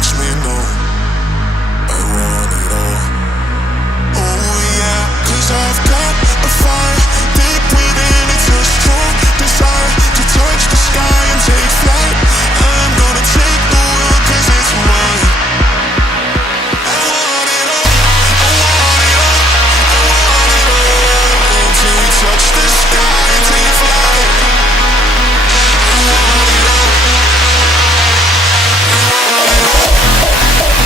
makes me know I want it all. Oh yeah, 'cause I've got a fire deep within. It's a strong desire to touch the sky and take flight. I'm gonna take the world 'cause it's mine. I want it all, I want it all, I want it all. Till we touch the sky and take flight. I want it all, I want it all.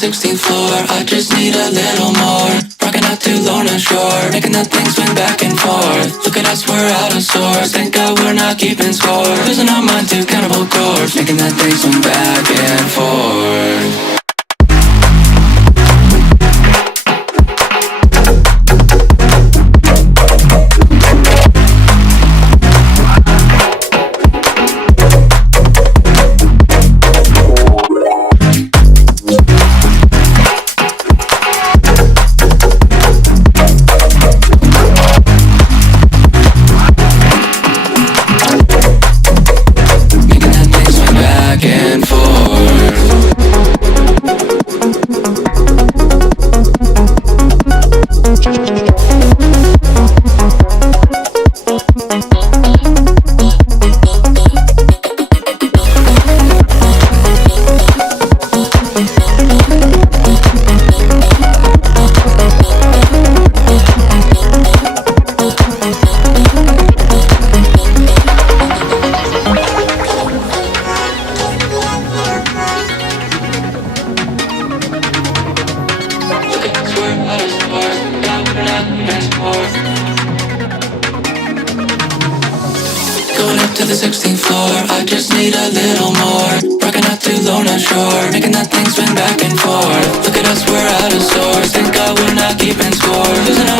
16th floor, I just need a little more. Rocking out to Lorna Shore, making that thing swing back and forth. Look at us, we're out of sorts, thank God we're not keeping score. Losing our mind to cannibal chords, making that thing swing back and forth. To the 16th floor, I just need a little more. Rocking out to Lorna Shore, making that thing swing back and forth. Look at us, we're out of sorts, thank God we're not keeping score. Losing our